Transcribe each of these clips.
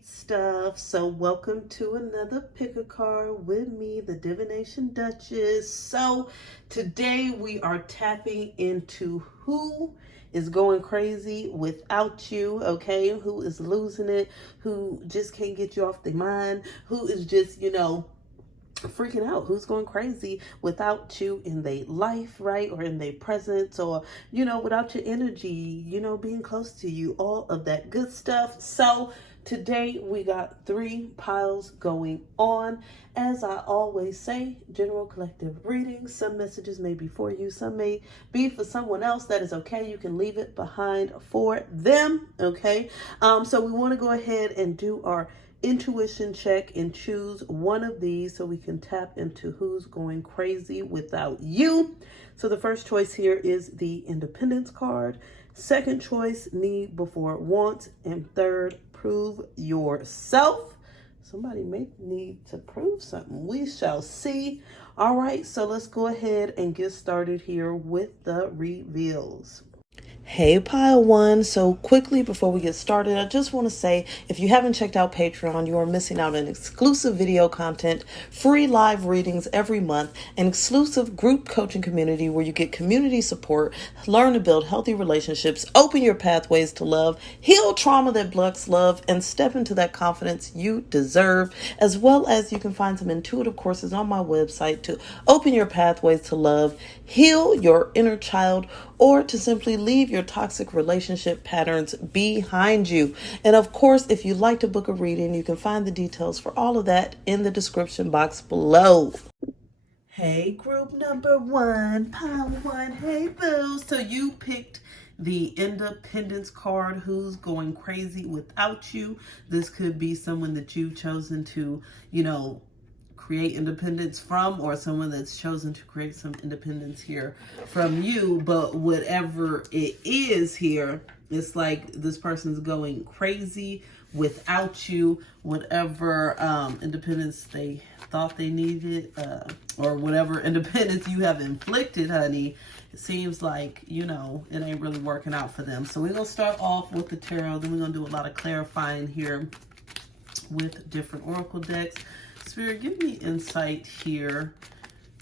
sweet stuff. So welcome to another pick a card with me, the Divination Duchess. So today we are tapping into who is going crazy without you, okay? Who is losing it, who just can't get you off their mind, who is just, freaking out, who's going crazy without you in their life, right? Or in their presence, or without your energy, being close to you, all of that good stuff. So today we got 3 piles going on. As I always say, general collective readings. Some messages may be for you, some may be for someone else. That is okay. You can leave it behind for them, okay? So we want to go ahead and do our intuition check and choose one of these so we can tap into who's going crazy without you. So the first choice here is the Independence card. Second choice, need before want. And third, prove yourself. Somebody may need to prove something. We shall see. All right, so let's go ahead and get started here with the reveals. Hey, Pile One. So quickly before we get started, I just want to say, if you haven't checked out Patreon, you are missing out on exclusive video content, free live readings every month, an exclusive group coaching community where you get community support, learn to build healthy relationships, open your pathways to love, heal trauma that blocks love, and step into that confidence you deserve, as well as you can find some intuitive courses on my website to open your pathways to love, heal your inner child, or to simply leave your toxic relationship patterns behind you. And of course, if you'd like to book a reading, you can find the details for all of that in the description box below. Hey, group number 1, pile 1, hey boo. So you picked the Independence card, who's going crazy without you. This could be someone that you've chosen to, create independence from, or someone that's chosen to create some independence here from you. But whatever it is here, it's like this person's going crazy without you. Whatever independence they thought they needed, or whatever independence you have inflicted, honey, it seems like, it ain't really working out for them. So we're going to start off with the tarot. Then we're going to do a lot of clarifying here with different oracle decks. Spirit, give me insight here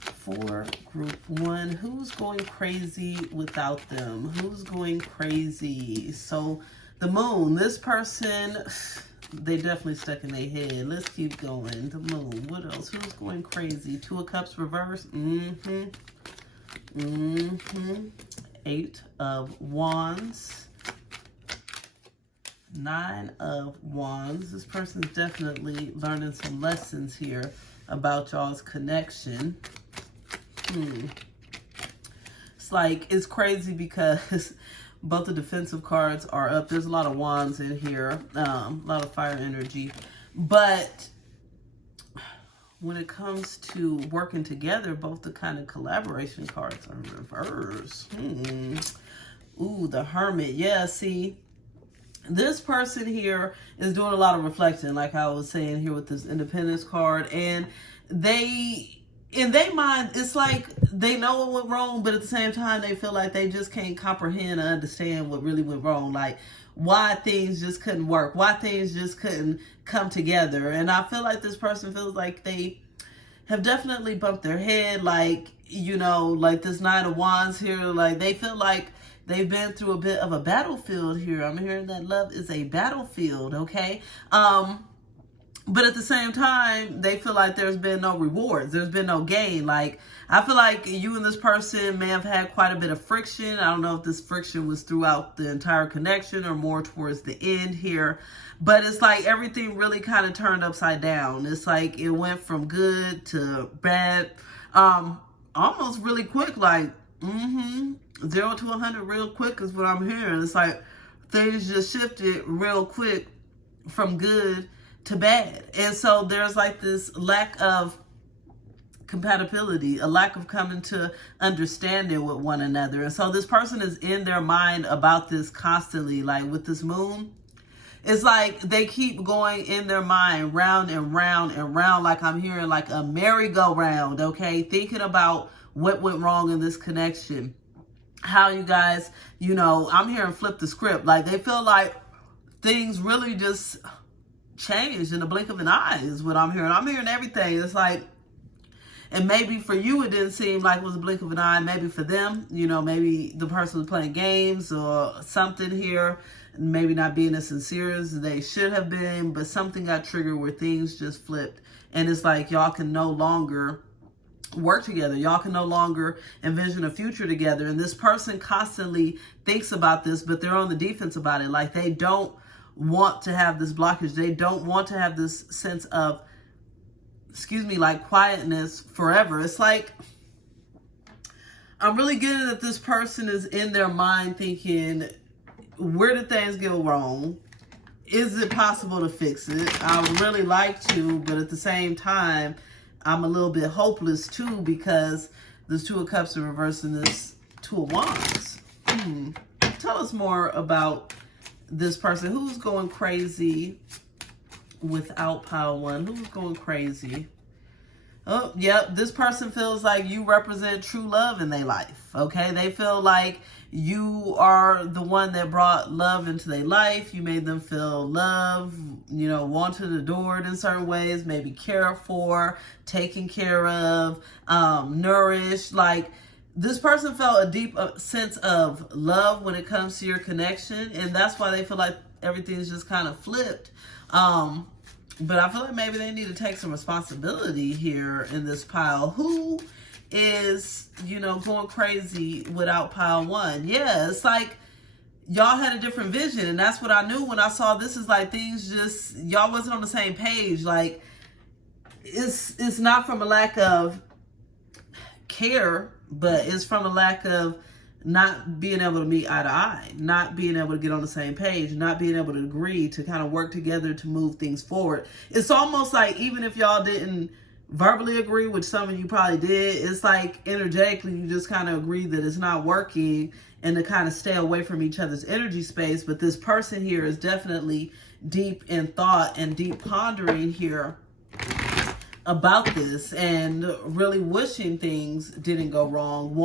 for group 1. Who's going crazy without them? Who's going crazy? So the Moon, this person, they definitely stuck in their head. Let's keep going. The Moon, what else? Who's going crazy? 2 of Cups reverse. 8 of Wands. 9 of Wands. This person's definitely learning some lessons here about y'all's connection. It's like, it's crazy because both the defensive cards are up. There's a lot of wands in here, a lot of fire energy. But when it comes to working together, both the kind of collaboration cards are in reverse. Ooh, the Hermit. Yeah, see, this person here is doing a lot of reflection, like I was saying here with this Independence card. And they, in their mind, it's like they know what went wrong, but at the same time, they feel like they just can't comprehend or understand what really went wrong. Like, why things just couldn't work, why things just couldn't come together. And I feel like this person feels like they have definitely bumped their head, like, like this 9 of Wands here, like they feel like they've been through a bit of a battlefield here. I'm hearing that love is a battlefield, okay? But at the same time, they feel like there's been no rewards. There's been no gain. Like, I feel like you and this person may have had quite a bit of friction. I don't know if this friction was throughout the entire connection or more towards the end here. But it's like everything really kind of turned upside down. It's like it went from good to bad, almost really quick, like, 0 to 100 real quick is what I'm hearing. It's like things just shifted real quick from good to bad. And so there's like this lack of compatibility, a lack of coming to understanding with one another. And so this person is in their mind about this constantly. Like with this Moon, it's like they keep going in their mind round and round and round, like I'm hearing like a merry-go-round, okay? Thinking about what went wrong in this connection. How you guys, I'm hearing flip the script. Like they feel like things really just changed in the blink of an eye is what I'm hearing. I'm hearing everything. It's like, and maybe for you it didn't seem like it was a blink of an eye. Maybe for them, maybe the person was playing games or something here, maybe not being as sincere as they should have been, but something got triggered where things just flipped. And it's like y'all can no longer work together. Y'all can no longer envision a future together. And this person constantly thinks about this, but they're on the defense about it. Like they don't want to have this blockage. They don't want to have this sense of, like quietness forever. It's like, I'm really getting that this person is in their mind thinking, where did things go wrong? Is it possible to fix it? I would really like to, but at the same time, I'm a little bit hopeless too, because this Two of Cups in reverse and this Two of Wands. Tell us more about this person. Who's going crazy without pile one? Who's going crazy? Oh, yep. This person feels like you represent true love in their life. Okay. They feel like you are the one that brought love into their life. You made them feel love, wanted, adored in certain ways, maybe cared for, taken care of, nourished. Like this person felt a deep sense of love when it comes to your connection. And that's why they feel like everything's just kind of flipped. But I feel like maybe they need to take some responsibility here in this pile. Who is, going crazy without pile one? Yeah, it's like y'all had a different vision. And that's what I knew when I saw this. Is like things just, y'all wasn't on the same page. Like it's not from a lack of care, but it's from a lack of not being able to meet eye to eye, not being able to get on the same page, not being able to agree to kind of work together to move things forward. It's almost like even if y'all didn't verbally agree, which some of you probably did, it's like energetically you just kind of agree that it's not working and to kind of stay away from each other's energy space. But this person here is definitely deep in thought and deep pondering here about this and really wishing things didn't go wrong.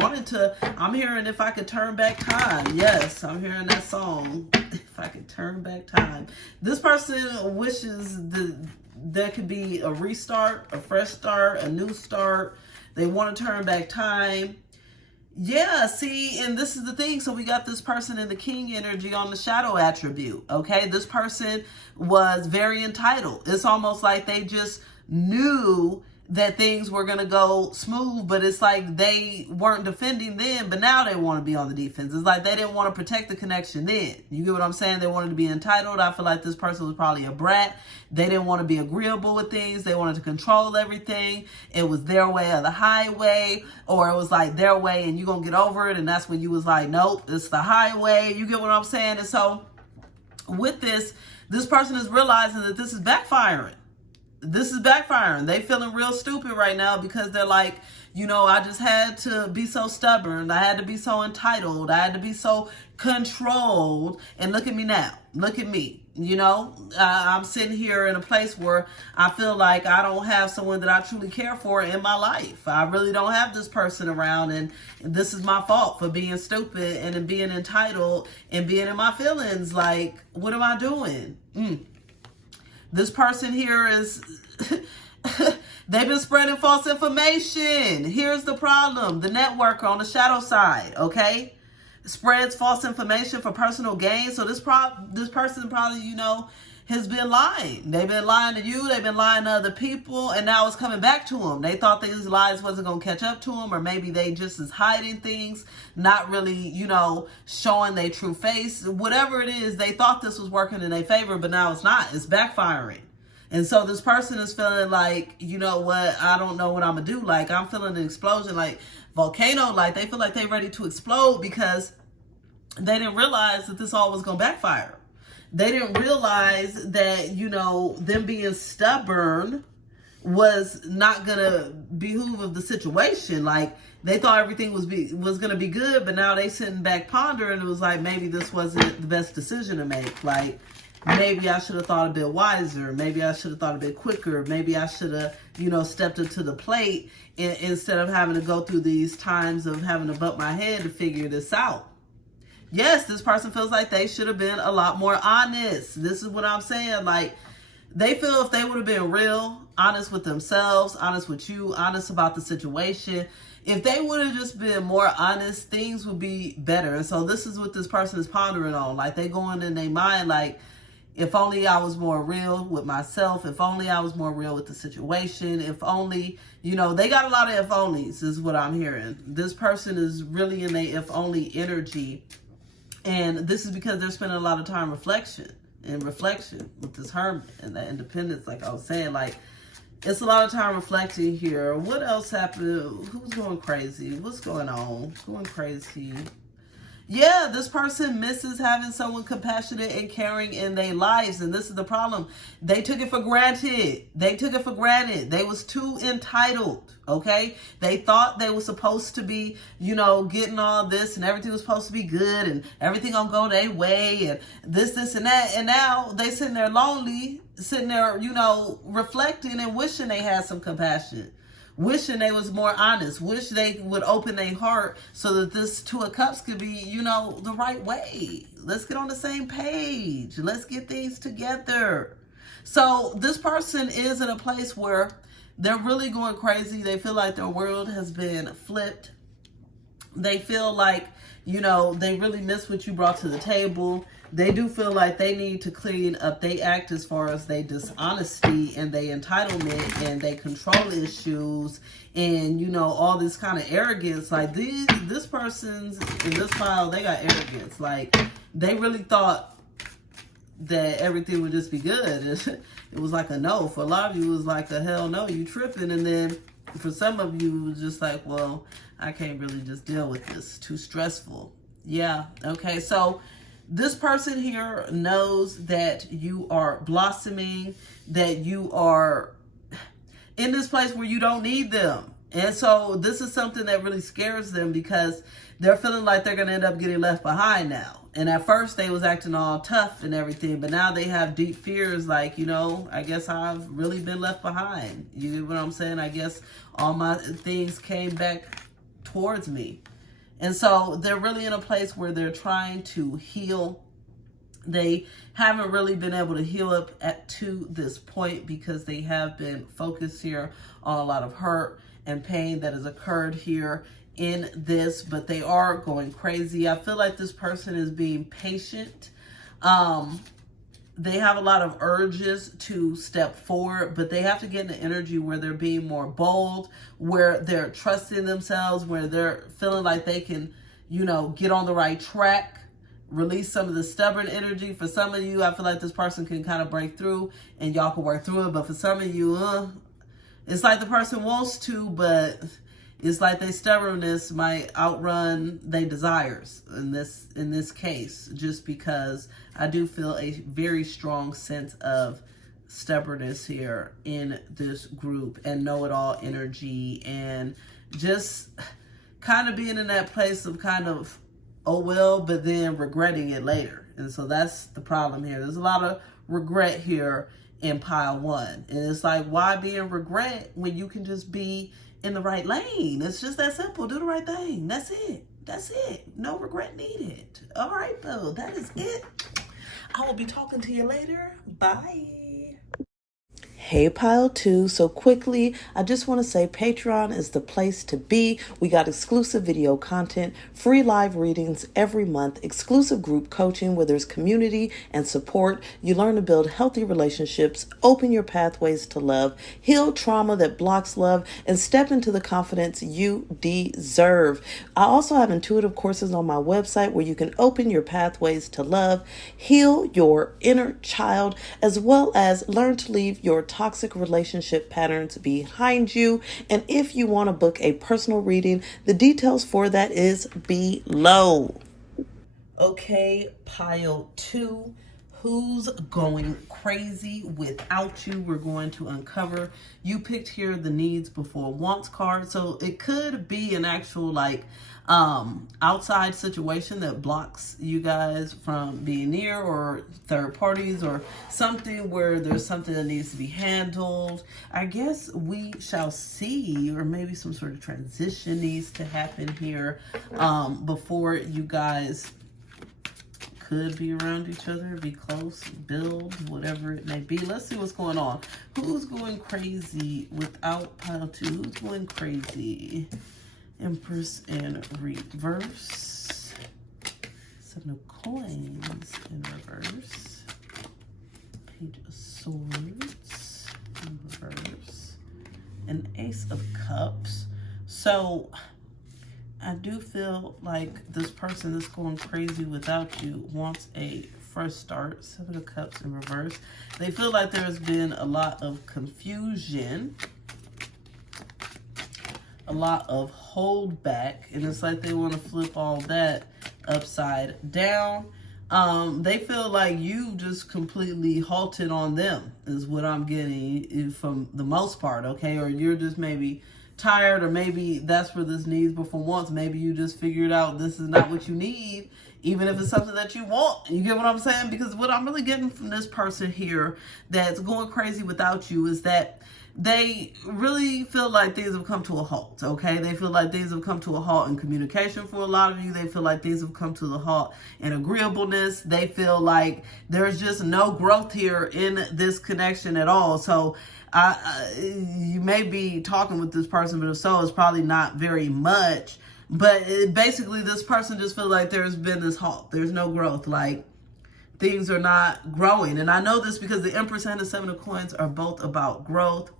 I'm hearing if I could turn back time. Yes, I'm hearing that song. If I could turn back time. This person wishes there could be a restart, a fresh start, a new start. They want to turn back time. Yeah, see, and this is the thing. So we got this person in the king energy on the shadow attribute, okay? This person was very entitled. It's almost like they just knew that things were going to go smooth, but it's like they weren't defending then, but now they want to be on the defense. It's like they didn't want to protect the connection then. You get what I'm saying? They wanted to be entitled. I feel like this person was probably a brat. They didn't want to be agreeable with things. They wanted to control everything. It was their way or the highway, or it was like their way and you're going to get over it. And that's when you was like, nope, it's the highway. You get what I'm saying? And so with this person is realizing that this is backfiring. This is backfiring. They feeling real stupid right now because they're like, I just had to be so stubborn. I had to be so entitled. I had to be so controlled. And look at me now. Look at me. I'm sitting here in a place where I feel like I don't have someone that I truly care for in my life. I really don't have this person around. And this is my fault for being stupid and being entitled and being in my feelings. Like, what am I doing? This person here is, they've been spreading false information. Here's the problem. The networker on the shadow side, okay, spreads false information for personal gain. So this person probably, has been lying. They've been lying to you. They've been lying to other people. And now it's coming back to them. They thought these lies wasn't going to catch up to them. Or maybe they just is hiding things, not really, showing their true face. Whatever it is, they thought this was working in their favor, but now it's not. It's backfiring. And so this person is feeling like, you know what, I don't know what I'm going to do. Like, I'm feeling an explosion, like volcano. Like, they feel like they're ready to explode because they didn't realize that this all was going to backfire. They didn't realize that, them being stubborn was not going to behoove of the situation. Like, they thought everything was going to be good, but now they sitting back pondering. It was like, maybe this wasn't the best decision to make. Like, maybe I should have thought a bit wiser. Maybe I should have thought a bit quicker. Maybe I should have, stepped up to the plate instead of having to go through these times of having to bump my head to figure this out. Yes, this person feels like they should have been a lot more honest. This is what I'm saying. Like, They feel if they would have been real, honest with themselves, honest with you, honest about the situation, if they would have just been more honest, things would be better. And so this is what this person is pondering on. Like, they going in their mind like, if only I was more real with myself, if only I was more real with the situation, if only, you know, they got a lot of if onlys is what I'm hearing. This person is really in a if only energy. And this is because they're spending a lot of time reflection with this hermit and that independence. Like I was saying, like, it's a lot of time reflecting here. What else happened? Who's going crazy? What's going on? Going crazy. Yeah, this person misses having someone compassionate and caring in their lives. And this is the problem. They took it for granted. They took it for granted. They was too entitled, okay? They thought they were supposed to be, you know, getting all this and everything was supposed to be good and everything gonna go their way and this, and that. And now they sitting there lonely, sitting there, you know, reflecting and wishing they had some compassion. Wishing they was more honest. Wish they would open their heart so that this Two of Cups could be, you know, the right way. Let's get on the same page. Let's get things together. So this person is in a place where they're really going crazy. They feel like their world has been flipped. They feel like, you know, they really miss what you brought to the table. They do feel like they need to clean up they act as far as they dishonesty and they entitlement and they control issues and, you know, all this kind of arrogance. Like this person's in this pile, they got arrogance. Like, they really thought that everything would just be good. It was like a no. For a lot of you, it was like a hell no, you tripping. And then for some of you, it was just like, well, I can't really just deal with this. Too stressful. Yeah. Okay. So this person here knows that you are blossoming, that you are in this place where you don't need them. And so this is something that really scares them because they're feeling like they're going to end up getting left behind now. And at first they was acting all tough and everything, but now they have deep fears like, you know, I guess I've really been left behind. You know what I'm saying? I guess all my things came back towards me. And so they're really in a place where they're trying to heal. They haven't really been able to heal up to this point because they have been focused here on a lot of hurt and pain that has occurred here in this, but they are going crazy. I feel like this person is being patient. They have a lot of urges to step forward, but they have to get in the energy where they're being more bold, where they're trusting themselves, where they're feeling like they can, you know, get on the right track, release some of the stubborn energy. For some of you, I feel like this person can kind of break through and y'all can work through it. But for some of you, it's like the person wants to, but it's like their stubbornness might outrun their desires in this case, just because I do feel a very strong sense of stubbornness here in this group and know-it-all energy and just kind of being in that place of kind of, oh well, but then regretting it later. And so that's the problem here. There's a lot of regret here in pile one. And it's like, why be in regret when you can just be in the right lane? It's just that simple. Do the right thing. That's it. That's it. No regret needed. All right, though. That is it. I will be talking to you later. Bye. Hey, Pile 2. So quickly, I just want to say Patreon is the place to be. We got exclusive video content, free live readings every month, exclusive group coaching where there's community and support. You learn to build healthy relationships, open your pathways to love, heal trauma that blocks love, and step into the confidence you deserve. I also have intuitive courses on my website where you can open your pathways to love, heal your inner child, as well as learn to leave your toxic relationship patterns behind you. And if you want to book a personal reading, the details for that is below. Okay, pile 2. Who's going crazy without you? We're going to uncover. You picked here the needs before wants card. So it could be an actual like outside situation that blocks you guys from being near, or third parties, or something where there's something that needs to be handled. I guess we shall see, or maybe some sort of transition needs to happen here before you guys could be around each other, be close, build, whatever it may be. Let's see what's going on. Who's going crazy without pile 2? Who's going crazy? Empress in reverse. 7 of coins in reverse. Page of swords in reverse. An ace of cups. So I do feel like this person that's going crazy without you wants a fresh start. 7 of cups in reverse. They feel like there's been a lot of confusion, a lot of hold back, and it's like they want to flip all that upside down. They feel like you just completely halted on them is what I'm getting from the most part, okay? Or you're just maybe tired, or maybe that's where this needs before wants. Maybe you just figured out this is not what you need, even if it's something that you want. You get what I'm saying? Because what I'm really getting from this person here that's going crazy without you is that they really feel like things have come to a halt, okay? They feel like things have come to a halt in communication for a lot of you. They feel like things have come to the halt in agreeableness. They feel like there's just no growth here in this connection at all. So you may be talking with this person, but if so, it's probably not very much. But basically, this person just feels like there's been this halt. There's no growth. Like, things are not growing. And I know this because the Empress and the 7 of coins are both about growth,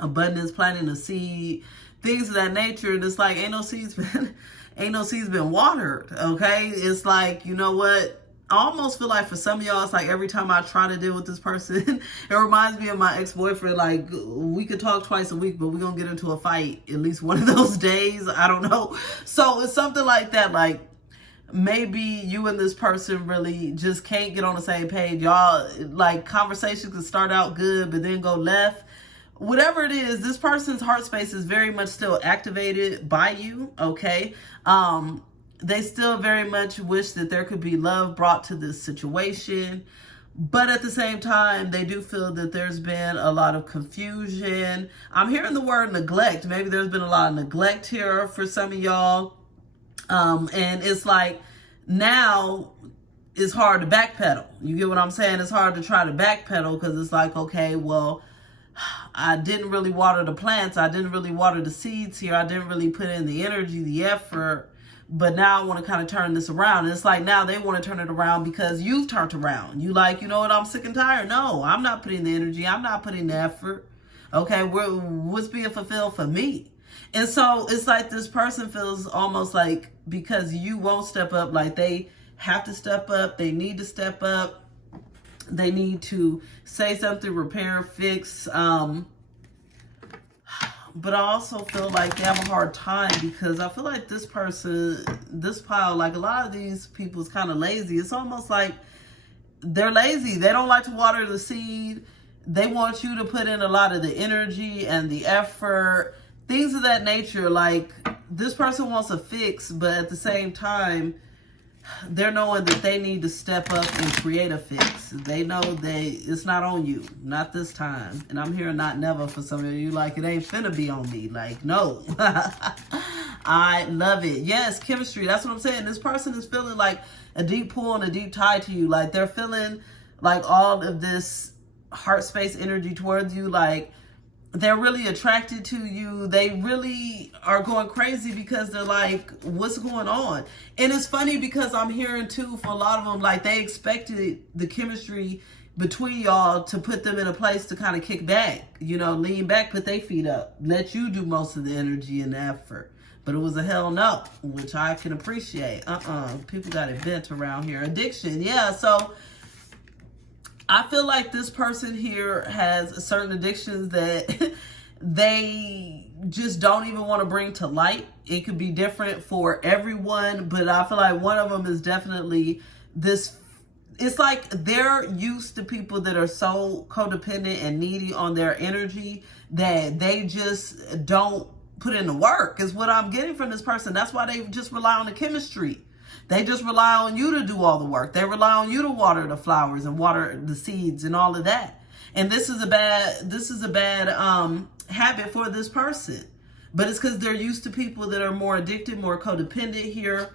abundance, planting a seed, things of that nature. And it's like, ain't no seeds been watered, okay? It's like, you know what? I almost feel like for some of y'all, it's like every time I try to deal with this person, it reminds me of my ex-boyfriend. Like, we could talk twice a week, but we're going to get into a fight at least one of those days. I don't know. So it's something like that. Like, maybe you and this person really just can't get on the same page. Y'all, like, conversations can start out good, but then go left. Whatever it is, this person's heart space is very much still activated by you, okay? They still very much wish that there could be love brought to this situation. But at the same time, they do feel that there's been a lot of confusion. I'm hearing the word neglect. Maybe there's been a lot of neglect here for some of y'all. And it's like, now it's hard to backpedal. You get what I'm saying? It's hard to try to backpedal because it's like, okay, well, I didn't really water the plants. I didn't really water the seeds here. I didn't really put in the energy, the effort. But now I want to kind of turn this around. And it's like now they want to turn it around because you've turned around. You like, you know what, I'm sick and tired. No, I'm not putting the energy. I'm not putting the effort. Okay, what's being fulfilled for me? And so it's like this person feels almost like because you won't step up, like they have to step up. They need to step up. They need to say something, repair, fix. But I also feel like they have a hard time because I feel like this person, this pile, like a lot of these people is kind of lazy. It's almost like they're lazy. They don't like to water the seed. They want you to put in a lot of the energy and the effort, things of that nature. Like this person wants a fix, but at the same time, they're knowing that they need to step up and create a fix. They know it's not on you, not this time. And I'm hearing not never for some of you, like it ain't finna be on me. Like, no. I love it. Yes, chemistry. That's what I'm saying. This person is feeling like a deep pull and a deep tie to you. Like they're feeling like all of this heart space energy towards you. Like they're really attracted to you. They really are going crazy because they're like, what's going on? And it's funny because I'm hearing too, for a lot of them, like they expected the chemistry between y'all to put them in a place to kind of kick back, you know, lean back, put their feet up, let you do most of the energy and the effort. But it was a hell no, which I can appreciate. People got it bent around here. Addiction, yeah, so I feel like this person here has certain addictions that they just don't even want to bring to light. It could be different for everyone, but I feel like one of them is definitely this. It's like they're used to people that are so codependent and needy on their energy that they just don't put in the work is what I'm getting from this person. That's why they just rely on the chemistry. They just rely on you to do all the work. They rely on you to water the flowers and water the seeds and all of that. And this is a bad habit for this person. But it's because they're used to people that are more addicted, more codependent here.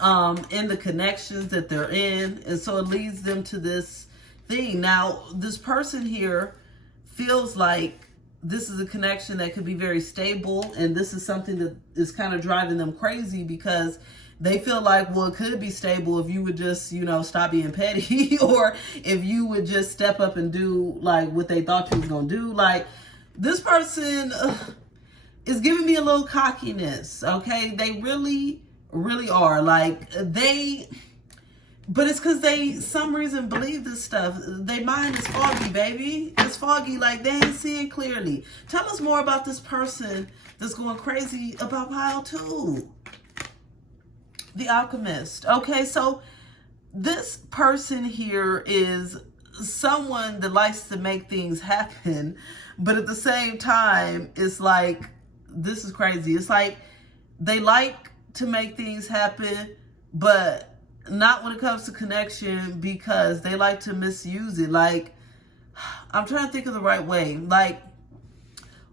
in the connections that they're in. And so it leads them to this thing. Now, this person here feels like this is a connection that could be very stable, and this is something that is kind of driving them crazy because they feel like, well, it could be stable if you would just, stop being petty, or if you would just step up and do like what they thought you was gonna do. Like, this person is giving me a little cockiness, okay? They really, really are. Like, but it's because they, some reason, believe this stuff. Their mind is foggy, baby. It's foggy, like they ain't seeing clearly. Tell us more about this person that's going crazy about pile 2. The Alchemist. Okay, so this person here is someone that likes to make things happen, but at the same time, it's like, this is crazy. It's like they like to make things happen, but not when it comes to connection, because they like to misuse it. Like, I'm trying to think of the right way. Like,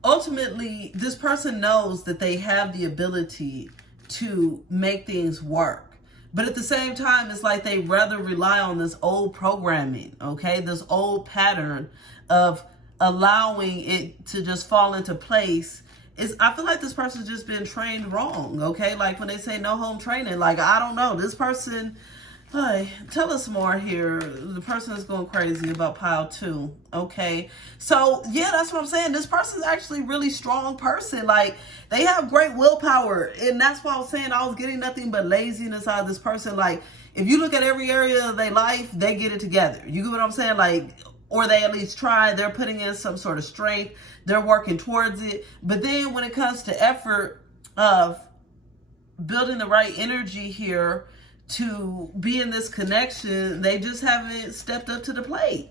ultimately, this person knows that they have the ability to make things work. But at the same time, it's like they rather rely on this old programming, okay? This old pattern of allowing it to just fall into place. I feel like this person's just been trained wrong, okay? Like when they say no home training, like, I don't know. This person, tell us more here. The person is going crazy about pile 2, okay? So, yeah, that's what I'm saying. This person's actually a really strong person. Like, they have great willpower. And that's why I was saying I was getting nothing but laziness out of this person. Like, if you look at every area of their life, they get it together. You get what I'm saying? Like, or they at least try. They're putting in some sort of strength. They're working towards it. But then when it comes to effort of building the right energy here to be in this connection, they just haven't stepped up to the plate.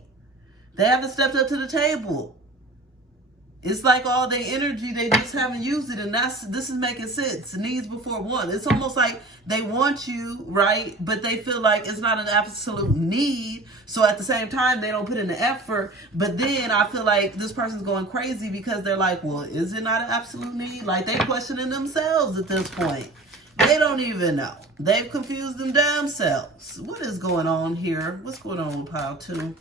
They haven't stepped up to the table. It's like all their energy, they just haven't used it. And this is making sense. Needs before want. It's almost like they want you, right? But they feel like it's not an absolute need. So at the same time, they don't put in the effort. But then I feel like this person's going crazy because they're like, well, is it not an absolute need? Like, they questioning themselves at this point. They don't even know. They've confused them damn selves. What is going on here? What's going on with pile 2?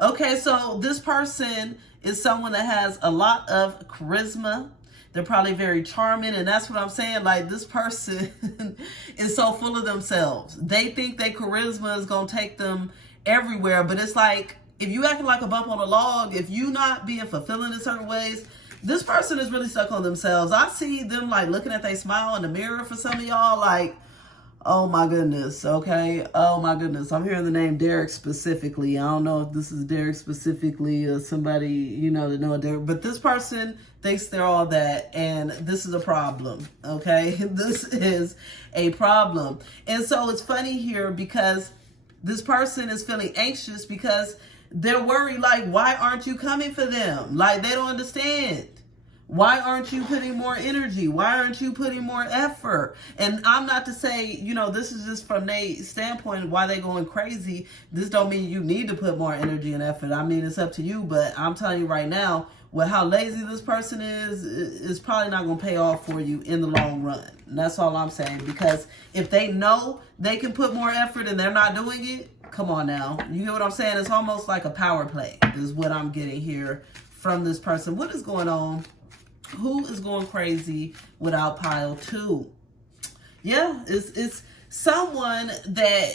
Okay, so this person is someone that has a lot of charisma. They're probably very charming, and that's what I'm saying. Like, this person is so full of themselves. They think their charisma is going to take them everywhere, but it's like, if you acting like a bump on a log, if you not being fulfilling in certain ways, this person is really stuck on themselves. I see them like looking at their smile in the mirror for some of y'all, like, oh my goodness, okay? Oh my goodness. I'm hearing the name Derek specifically. I don't know if this is Derek specifically or somebody, that know Derek, but this person thinks they're all that, and this is a problem, okay? This is a problem. And so it's funny here because this person is feeling anxious because they're worried, like, why aren't you coming for them? Like, they don't understand. Why aren't you putting more energy? Why aren't you putting more effort? And I'm not to say, this is just from their standpoint, why they going crazy. This don't mean you need to put more energy and effort. I mean, it's up to you, but I'm telling you right now, with how lazy this person is probably not going to pay off for you in the long run. And that's all I'm saying, because if they know they can put more effort and they're not doing it, come on now. You get what I'm saying? It's almost like a power play is what I'm getting here from this person. What is going on? Who is going crazy without pile 2? Yeah, it's someone that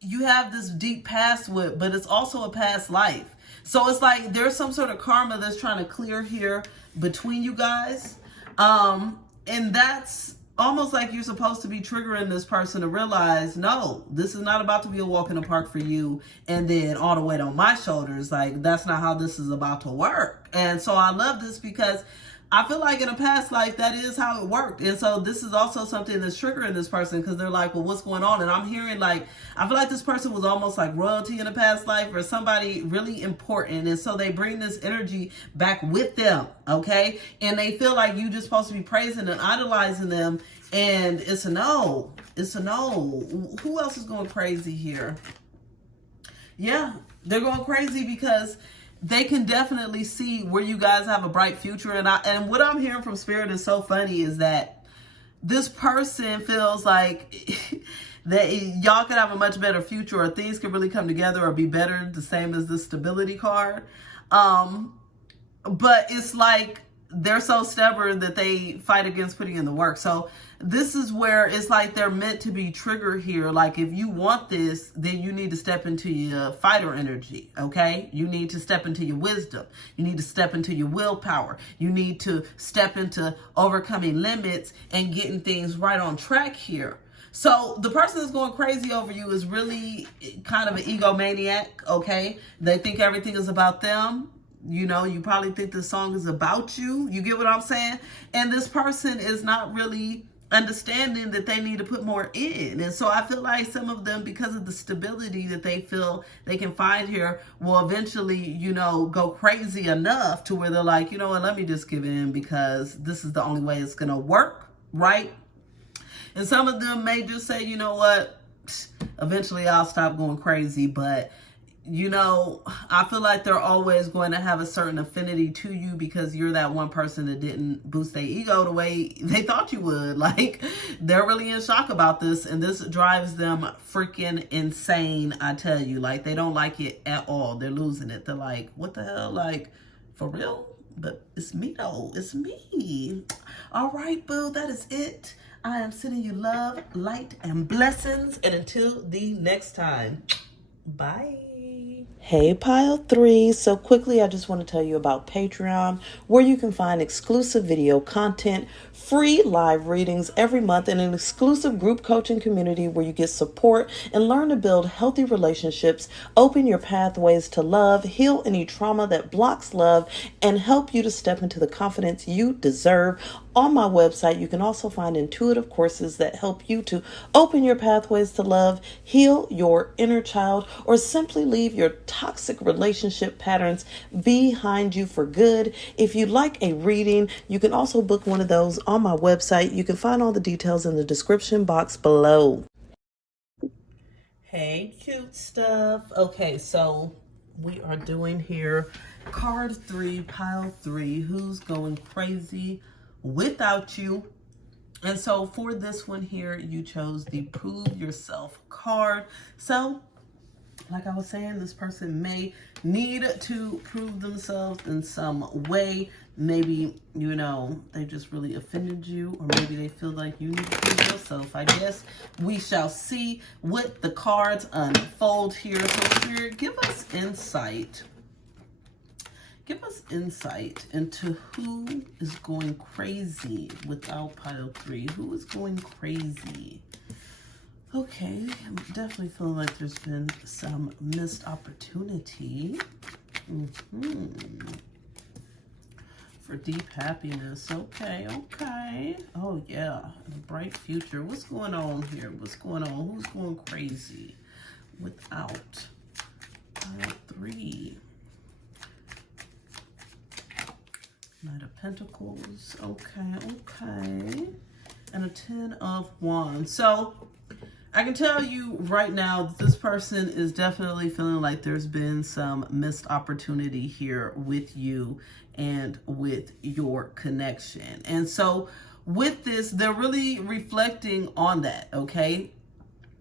you have this deep past with, but it's also a past life. So it's like there's some sort of karma that's trying to clear here between you guys. And that's almost like you're supposed to be triggering this person to realize, no, this is not about to be a walk in the park for you and then all the weight on my shoulders. Like, that's not how this is about to work. And so I love this because I feel like in a past life, that is how it worked. And so this is also something that's triggering this person because they're like, well, what's going on? And I'm hearing like, I feel like this person was almost like royalty in a past life or somebody really important. And so they bring this energy back with them, okay? And they feel like you just supposed to be praising and idolizing them. And it's a no. It's a no. Who else is going crazy here? Yeah, they're going crazy because they can definitely see where you guys have a bright future. And what I'm hearing from Spirit is so funny is that this person feels like that y'all could have a much better future, or things could really come together or be better, the same as the stability card. But it's like they're so stubborn that they fight against putting in the work. So this is where it's like they're meant to be triggered here. Like, if you want this, then you need to step into your fighter energy, okay? You need to step into your wisdom. You need to step into your willpower. You need to step into overcoming limits and getting things right on track here. So the person that's going crazy over you is really kind of an egomaniac, okay? They think everything is about them. You know, you probably think the song is about you. You get what I'm saying? And this person is not really understanding that they need to put more in. And so I feel like some of them, because of the stability that they feel they can find here, will eventually, you know, go crazy enough to where they're like, you know what, let me just give in because this is the only way it's going to work, right? And some of them may just say, you know what, eventually I'll stop going crazy. But, you know, I feel like they're always going to have a certain affinity to you because you're that one person that didn't boost their ego the way they thought you would. Like, they're really in shock about this, and this drives them freaking insane, I tell you. Like, they don't like it at all. They're losing it. They're like, what the hell? Like, for real? But it's me, though. It's me. All right, boo, that is it. I am sending you love, light, and blessings. And until the next time, bye. Hey, Pile 3. So quickly, I just want to tell you about Patreon, where you can find exclusive video content, free live readings every month, and an exclusive group coaching community where you get support and learn to build healthy relationships, open your pathways to love, heal any trauma that blocks love, and help you to step into the confidence you deserve. On my website, you can also find intuitive courses that help you to open your pathways to love, heal your inner child, or simply leave your toxic relationship patterns behind you for good. If you'd like a reading, you can also book one of those on my website. You can find all the details in the description box below. Hey, cute stuff. Okay, so we are doing here card 3, pile 3. Who's going crazy without you? And so for this one here, you chose the Prove Yourself card. So, like I was saying, this person may need to prove themselves in some way. Maybe, you know, they just really offended you, or maybe they feel like you need to prove yourself. I guess we shall see what the cards unfold here. So Spirit, give us insight. Give us insight into who is going crazy without pile 3. Who is going crazy? Okay, I'm definitely feeling like there's been some missed opportunity. For deep happiness. Okay, okay. Oh, yeah. A bright future. What's going on here? What's going on? Who's going crazy without pile 3? Knight of Pentacles. Okay, okay. And a 10 of Wands. So, I can tell you right now that this person is definitely feeling like there's been some missed opportunity here with you and with your connection. And so with this, they're really reflecting on that, okay?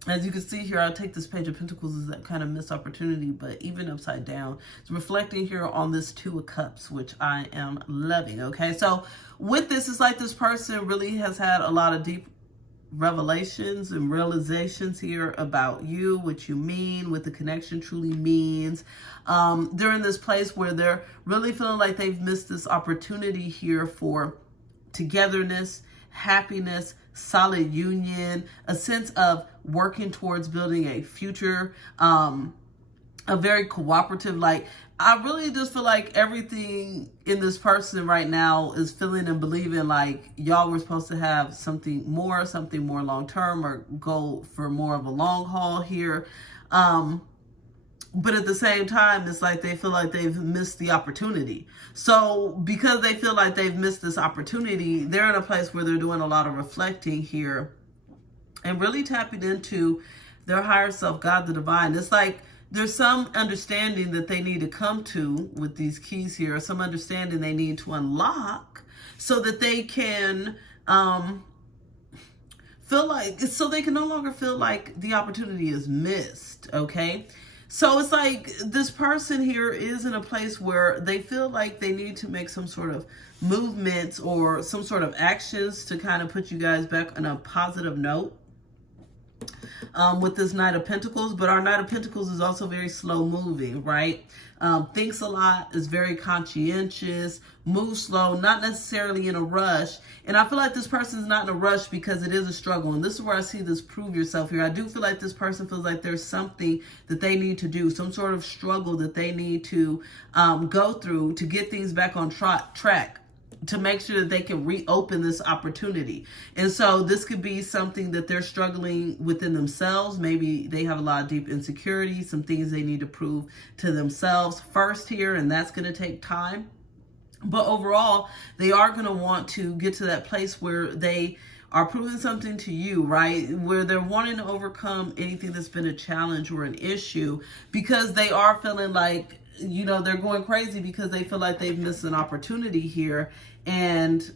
As you can see here, I'll take this Page of Pentacles as that kind of missed opportunity, but even upside down, it's reflecting here on this 2 of Cups, which I am loving, okay? So with this, it's like this person really has had a lot of deep revelations and realizations here about you, what you mean, what the connection truly means. They're in this place where they're really feeling like they've missed this opportunity here for togetherness, happiness, solid union, a sense of working towards building a future, a very cooperative, like, I really just feel like everything in this person right now is feeling and believing like y'all were supposed to have something more long-term, or go for more of a long haul here. But at the same time, it's like they feel like they've missed the opportunity. So because they feel like they've missed this opportunity, they're in a place where they're doing a lot of reflecting here and really tapping into their higher self, God, the divine. It's like there's some understanding that they need to come to with these keys here, or some understanding they need to unlock so that they can feel like, so they can no longer feel like the opportunity is missed, okay? So it's like this person here is in a place where they feel like they need to make some sort of movements or some sort of actions to kind of put you guys back on a positive note. With this Knight of Pentacles, but our Knight of Pentacles is also very slow moving, right? Thinks a lot, is very conscientious, moves slow, not necessarily in a rush. And I feel like this person is not in a rush because it is a struggle. And this is where I see this prove yourself here. I do feel like this person feels like there's something that they need to do, some sort of struggle that they need to go through to get things back on track, to make sure that they can reopen this opportunity. And so this could be something that they're struggling within themselves. Maybe they have a lot of deep insecurity, some things they need to prove to themselves first here, and that's going to take time. But overall, they are going to want to get to that place where they are proving something to you, right? Where they're wanting to overcome anything that's been a challenge or an issue, because they are feeling like, you know, they're going crazy because they feel like they've missed an opportunity here. And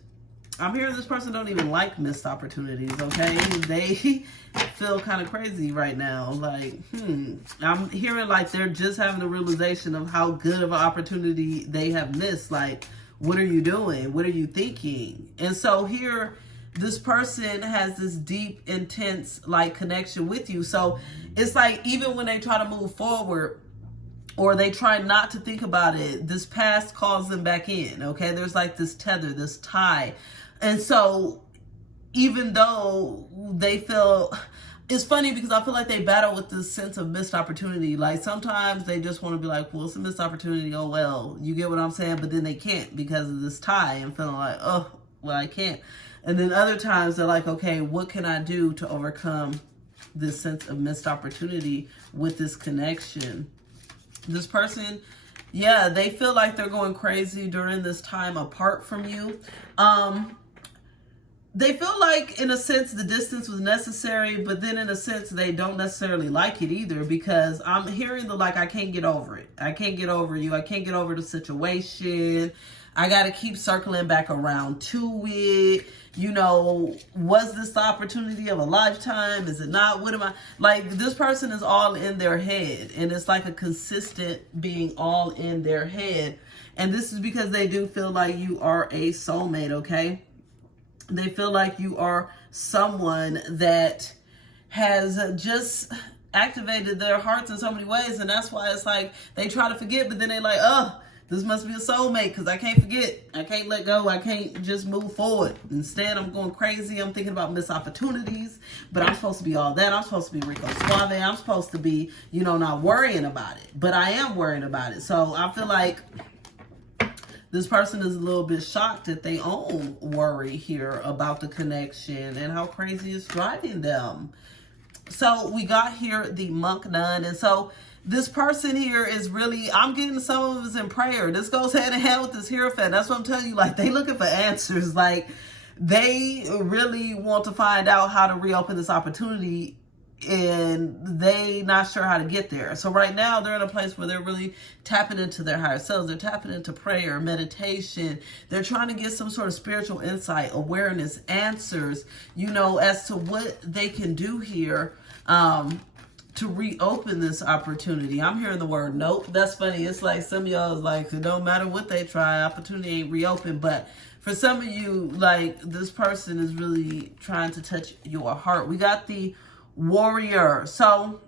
I'm hearing this person don't even like missed opportunities, okay? They feel kind of crazy right now. Like, I'm hearing like they're just having the realization of how good of an opportunity they have missed. Like, what are you doing? What are you thinking? And so here, this person has this deep, intense, like, connection with you. So it's like, even when they try to move forward, or they try not to think about it, this past calls them back in, okay? There's like this tether, this tie. And so even though they feel, it's funny because I feel like they battle with this sense of missed opportunity. Like sometimes they just want to be like, well, it's a missed opportunity, oh well, you get what I'm saying? But then they can't because of this tie and feeling like, oh, well, I can't. And then other times they're like, okay, what can I do to overcome this sense of missed opportunity with this connection? This person, yeah, they feel like they're going crazy during this time apart from you. They feel like, in a sense, the distance was necessary, but then in a sense, they don't necessarily like it either, because I'm hearing the, like, I can't get over it. I can't get over you. I can't get over the situation. I got to keep circling back around to it. You know, was this the opportunity of a lifetime? Is it not? What am I? Like, this person is all in their head. And it's like a consistent being all in their head. And this is because they do feel like you are a soulmate, okay? They feel like you are someone that has just activated their hearts in so many ways. And that's why it's like they try to forget, but then they're like, oh, this must be a soulmate because I can't forget. I can't let go. I can't just move forward. Instead, I'm going crazy. I'm thinking about missed opportunities, but I'm supposed to be all that. I'm supposed to be Rico Suave. I'm supposed to be, you know, not worrying about it, but I am worrying about it. So I feel like this person is a little bit shocked at their own worry here about the connection and how crazy it's driving them. So we got here the Monk Nun. And so this person here is really, I'm getting some of us in prayer. This goes hand in hand with this Hierophant. That's what I'm telling you. Like, they looking for answers. Like, they really want to find out how to reopen this opportunity, and they not sure how to get there. So right now they're in a place where they're really tapping into their higher selves. They're tapping into prayer, meditation. They're trying to get some sort of spiritual insight, awareness, answers, you know, as to what they can do here to reopen this opportunity. I'm hearing the word nope. That's funny. It's like some of y'all is like, no matter what they try, opportunity ain't reopened. But for some of you, like, this person is really trying to touch your heart. We got the Warrior. So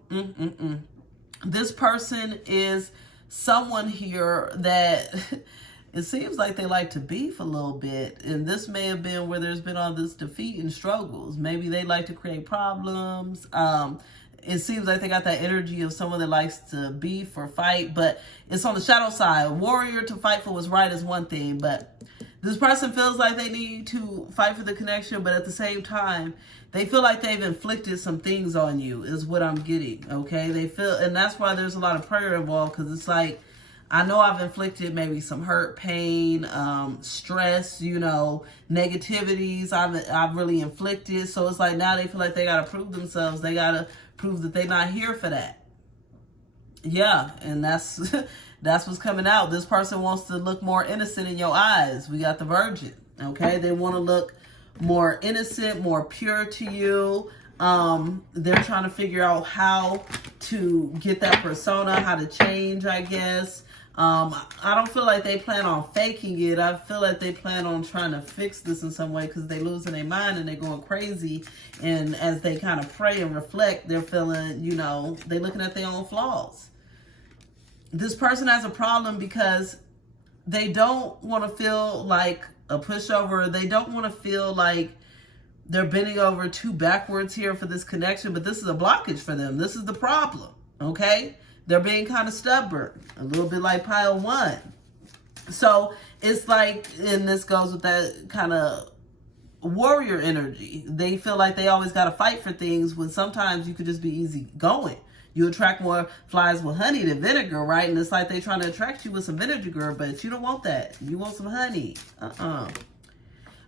this person is someone here that it seems like they like to beef a little bit, and this may have been where there's been all this defeat and struggles. Maybe they like to create problems. It seems like they got that energy of someone that likes to beef or fight, but it's on the shadow side. Warrior, to fight for what's right is one thing, but this person feels like they need to fight for the connection, but at the same time, they feel like they've inflicted some things on you, is what I'm getting, okay? They feel, and that's why there's a lot of prayer involved, because it's like, I know I've inflicted maybe some hurt, pain, stress, you know, negativities I've really inflicted. So it's like now they feel like they got to prove themselves. They got to prove that they're not here for that. Yeah, and that's that's what's coming out. This person wants to look more innocent in your eyes. We got the Virgin, okay? They want to look more innocent, more pure to you. They're trying to figure out how to get that persona, how to change, I guess. I don't feel like they plan on faking it. I feel like they plan on trying to fix this in some way, because they're losing their mind and they're going crazy. And as they kind of pray and reflect, they're feeling, you know, they're looking at their own flaws. This person has a problem because they don't want to feel like a pushover. They don't want to feel like they're bending over too backwards here for this connection, but this is a blockage for them. This is the problem, okay? They're being kind of stubborn, a little bit like pile one. So it's like, and this goes with that kind of warrior energy. They feel like they always got to fight for things, when sometimes you could just be easy going. You attract more flies with honey than vinegar, right? And it's like they trying to attract you with some vinegar, but you don't want that. You want some honey.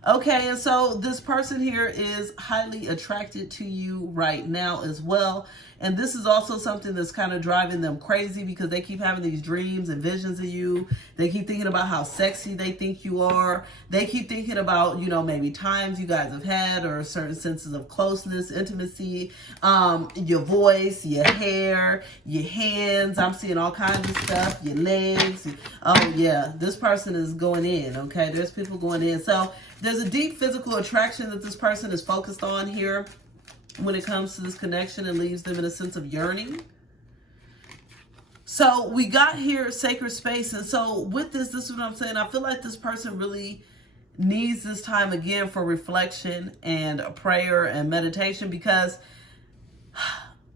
Okay, and so this person here is highly attracted to you right now as well. And this is also something that's kind of driving them crazy, because they keep having these dreams and visions of you. They keep thinking about how sexy they think you are. They keep thinking about, you know, maybe times you guys have had, or certain senses of closeness, intimacy, your voice, your hair, your hands. I'm seeing all kinds of stuff, your legs. Oh yeah, this person is going in, okay? There's people going in. So there's a deep physical attraction that this person is focused on here when it comes to this connection, and leaves them in a sense of yearning. So we got here sacred space. And so with this is what I'm saying. I feel like this person really needs this time again for reflection and prayer and meditation, because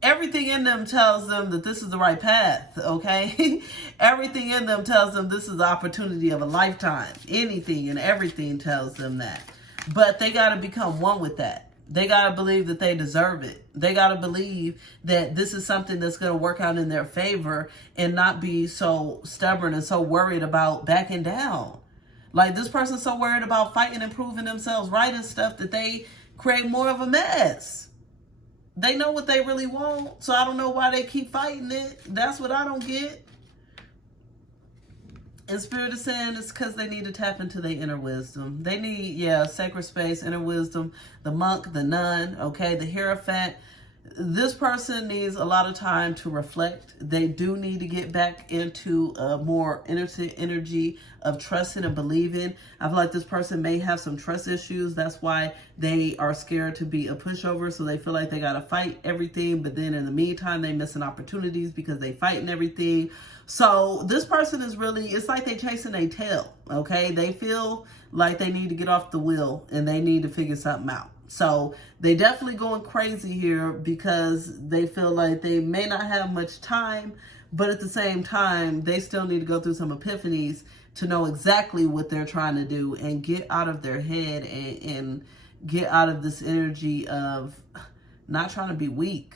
everything in them tells them that this is the right path, okay? Everything in them tells them this is the opportunity of a lifetime. Anything and everything tells them that. But they got to become one with that. They got to believe that they deserve it. They got to believe that this is something that's going to work out in their favor, and not be so stubborn and so worried about backing down. Like, this person's so worried about fighting and proving themselves right and stuff, that they create more of a mess. They know what they really want, so I don't know why they keep fighting it. That's what I don't get. And Spirit is saying it's because they need to tap into their inner wisdom. They need, sacred space, inner wisdom, the monk, the nun, okay, the Hierophant. This person needs a lot of time to reflect. They do need to get back into a more innocent energy of trusting and believing. I feel like this person may have some trust issues. That's why they are scared to be a pushover. So they feel like they got to fight everything. But then in the meantime, they missing opportunities because they fighting everything. So this person is really, it's like they chasing their tail, okay? They feel like they need to get off the wheel, and they need to figure something out. So they definitely going crazy here, because they feel like they may not have much time, but at the same time, they still need to go through some epiphanies to know exactly what they're trying to do, and get out of their head, and get out of this energy of not trying to be weak.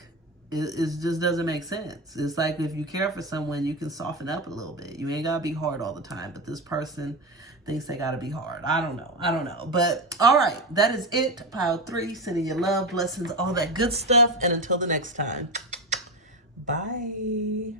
It just doesn't make sense. It's like, if you care for someone, you can soften up a little bit. You ain't got to be hard all the time. But this person thinks they got to be hard. I don't know. But all right, that is it. Pile 3, sending you love, blessings, all that good stuff. And until the next time, bye.